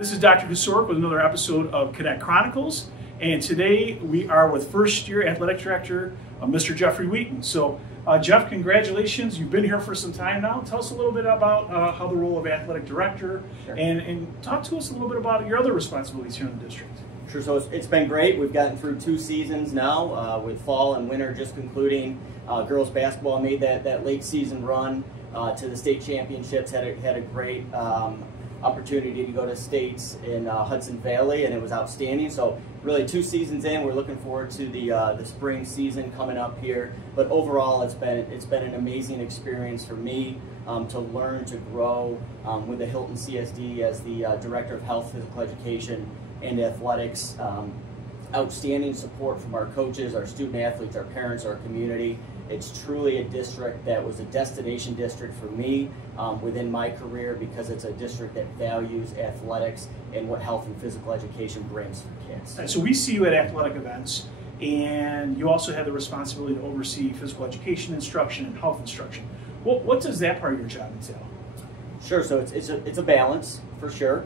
This is Dr. Kusork with another episode of Cadet Chronicles, and today we are with first-year athletic director, Mr. Jeffrey Wheaton. So, Jeff, congratulations. You've been here for some time now. Tell us a little bit about how the role of athletic director, Sure. and talk to us a little bit about your other responsibilities here in the district. Sure, so it's been great. We've gotten through 2 seasons now, with fall and winter just concluding. Girls basketball made that late season run to the state championships, had a great opportunity to go to states in Hudson Valley, and it was outstanding. So really 2 seasons in, we're looking forward to the spring season coming up here. But overall, it's been an amazing experience for me to learn, to grow with the Wheaton CSD as the Director of Health, Physical Education, and Athletics. Outstanding support from our coaches, our student athletes, our parents, our community. It's truly a district that was a destination district for me within my career, because it's a district that values athletics and what health and physical education brings for kids. So we see you at athletic events, and you also have the responsibility to oversee physical education instruction and health instruction. What does that part of your job entail? Sure, so it's a balance for sure.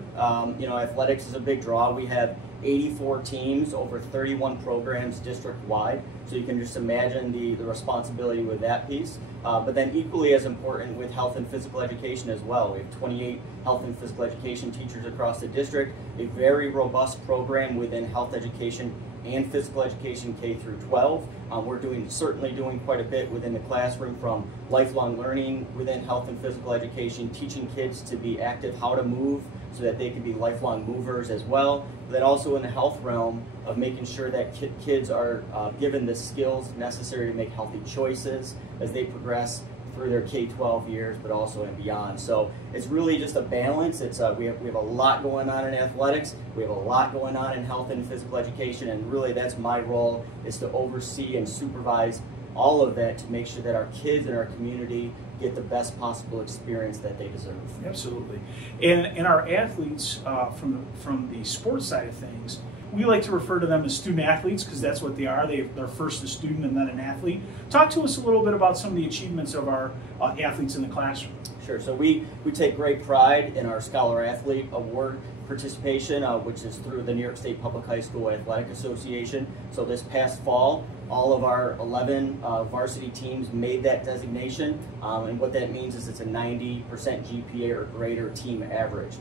You know, athletics is a big draw. We have 84 teams, over 31 programs district-wide, so you can just imagine the responsibility with that piece. But then equally as important with health and physical education as well. We have 28 health and physical education teachers across the district, a very robust program within health education and physical education K through 12. We're certainly doing quite a bit within the classroom, from lifelong learning within health and physical education, teaching kids to be active, how to move so that they can be lifelong movers as well. But then also in the health realm of making sure that kids are given the skills necessary to make healthy choices as they progress through their K-12 years, but also and beyond. So it's really just a balance. It's we have a lot going on in athletics. We have a lot going on in health and physical education, and really that's my role, is to oversee and supervise all of that to make sure that our kids and our community get the best possible experience that they deserve. Absolutely. And our athletes, from the sports side of things, we like to refer to them as student athletes, because that's what they are. They're first a student and then an athlete. Talk to us a little bit about some of the achievements of our athletes in the classroom. Sure. So we take great pride in our Scholar Athlete Award participation, which is through the New York State Public High School Athletic Association. So this past fall, all of our 11 varsity teams made that designation, and what that means is it's a 90% GPA or greater team average.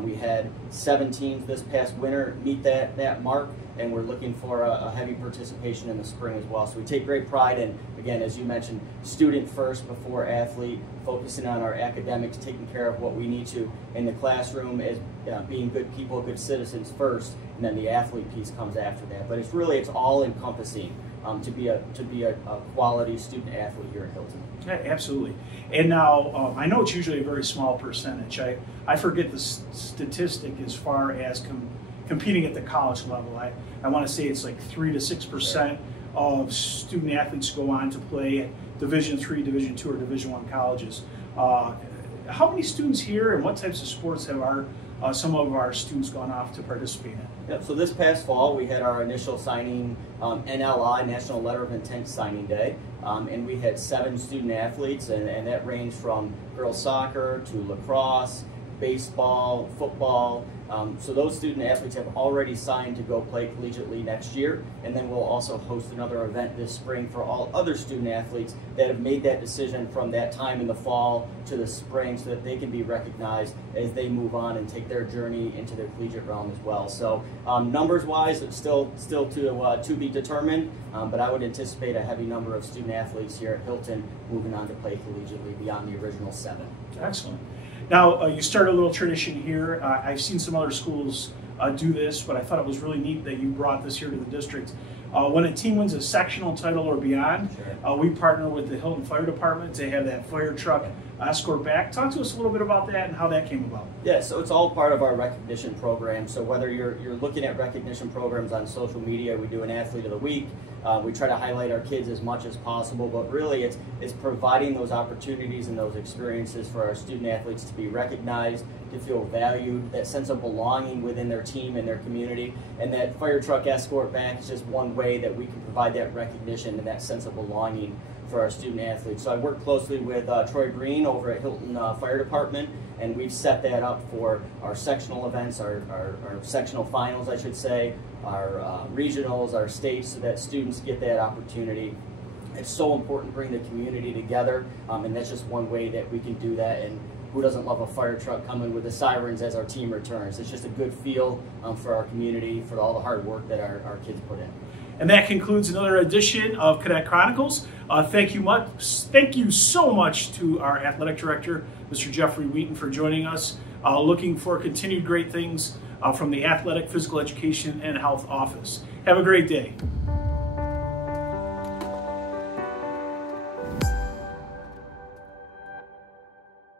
We had 7 teams this past winter meet that mark, and we're looking for a heavy participation in the spring as well. So we take great pride in, again, as you mentioned, student first before athlete, focusing on our academics, taking care of what we need to in the classroom, as being good people, good citizens first, and then the athlete piece comes after that. But it's all encompassing to be a quality student athlete here at Wheaton. Yeah, absolutely. And now, I know it's usually a very small percentage. I forget the statistic as far as competing at the college level. I want to say it's like 3 to 6% of student athletes go on to play at Division III, Division II, or Division I colleges. How many students here, and what types of sports have some of our students gone off to participate in? Yep, so this past fall we had our initial signing, NLI, National Letter of Intent signing day, and we had 7 student athletes, and that ranged from girls soccer to lacrosse, baseball, football. So those student athletes have already signed to go play collegiately next year, and then we'll also host another event this spring for all other student athletes that have made that decision from that time in the fall to the spring, so that they can be recognized as they move on and take their journey into their collegiate realm as well. So numbers-wise, it's still to be determined, but I would anticipate a heavy number of student athletes here at Wheaton moving on to play collegiately beyond the original 7. Excellent. Now, you started a little tradition here. I've seen some other schools do this, but I thought it was really neat that you brought this here to the district. When a team wins a sectional title or beyond, Sure. we partner with the Wheaton Fire Department to have that fire truck escort back. Talk to us a little bit about that and how that came about. Yeah, so it's all part of our recognition program. So whether you're looking at recognition programs on social media, we do an Athlete of the Week. We try to highlight our kids as much as possible, but really it's providing those opportunities and those experiences for our student athletes to be recognized, to feel valued, that sense of belonging within their team and their community. And that fire truck escort back is just one way that we can provide that recognition and that sense of belonging for our student athletes. So I work closely with Troy Green over at Wheaton Fire Department, and we've set that up for our sectional events, our sectional finals, I should say, our regionals, our states, so that students get that opportunity. It's so important to bring the community together, and that's just one way that we can do that. And who doesn't love a fire truck coming with the sirens as our team returns? It's just a good feel for our community, for all the hard work that our kids put in. And that concludes another edition of Cadet Chronicles. Thank you so much to our athletic director, Mr. Jeffrey Wheaton, for joining us. Looking for continued great things from the Athletic, Physical Education, and Health Office. Have a great day.